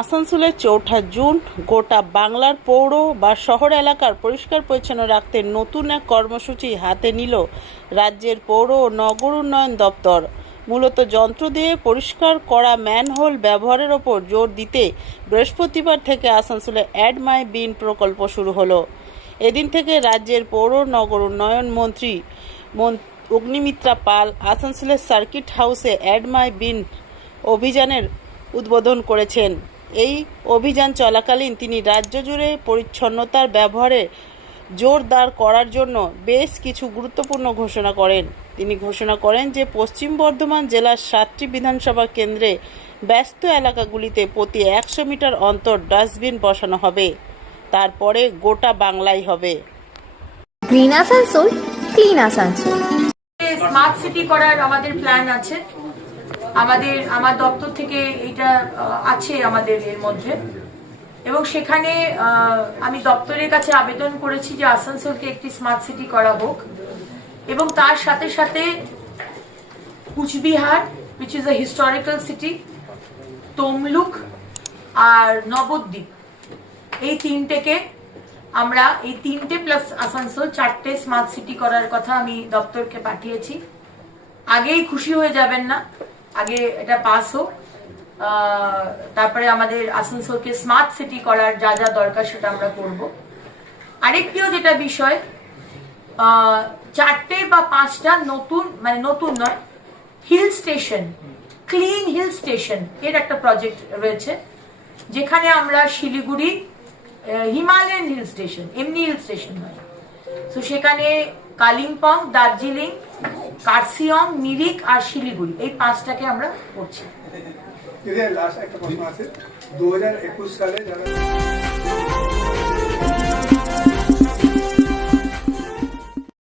আসানসোলের ৪ঠা জুন গোটা বাংলার পৌর বা শহর এলাকার পরিষ্কার পরিচ্ছন্ন রাখতে নতুন এক কর্মসূচি হাতে নিল রাজ্যের পৌর ও নগর উন্নয়ন দপ্তর। মূলত যন্ত্র দিয়ে পরিষ্কার করা ম্যানহোল ব্যবহারের ওপর জোর দিতে বৃহস্পতিবার থেকে আসানসোলে অ্যাড মাই বিন প্রকল্প শুরু হলো। এদিন থেকে রাজ্যের পৌর নগর উন্নয়ন মন্ত্রী অগ্নিমিত্রা পাল আসানসোলের সার্কিট হাউসে অ্যাড মাই বিন অভিযানের উদ্বোধন করেছেন। এই অভিযান চলাকালীন তিনি রাজ্য জুড়ে পরিচ্ছন্নতার ব্যবহারে জোরদার করার জন্য বেশ কিছু গুরুত্বপূর্ণ ঘোষণা করেন। তিনি ঘোষণা করেন যে পশ্চিম বর্ধমান জেলার 7টি বিধানসভা কেন্দ্রে ব্যস্ত এলাকাগুলিতে প্রতি 100 মিটার অন্তর ডাস্টবিন বসানো হবে। তারপরে গোটা বাংলায় হবে green Asansol, clean Asansol. Smart city করার আমাদের প্ল্যান আছে। আমার দপ্তর থেকে এটা আছে আমাদের এর মধ্যে, এবং সেখানে আমি দপ্তরের কাছে আবেদন করেছি যে আসানসোলকে একটি স্মার্ট সিটি করা হোক, এবং তার সাথে সাথে Cooch Behar which is a historical city, Tamluk আর নবদ্বীপ, এই তিনটে প্লাস আসানসোল 4টে স্মার্ট সিটি করার কথা আমি দপ্তরকে পাঠিয়েছি। আগেই খুশি হয়ে যাবেন না, আগে এটা পাস হোক, তারপরে আমাদের আসানসোলকে স্মার্ট সিটি করার যা যা দরকার সেটা আমরা করব। আরেকটিও যেটা বিষয়, 4টে বা 5টা নতুন নয়, hill station, clean hill station এর একটা প্রজেক্ট রয়েছে, যেখানে আমরা শিলিগুড়ি হিমালয়ান হিল স্টেশন, এমনি হিল স্টেশন নয়, তো সেখানে কালিম্পং, দার্জিলিং, কার্সিয়ং, মিরিক আর শিলিগুড়ি, এই 5টাকে আমরা করছি। লাস্ট একটা প্রশ্ন আছে, 2021 সালে যারা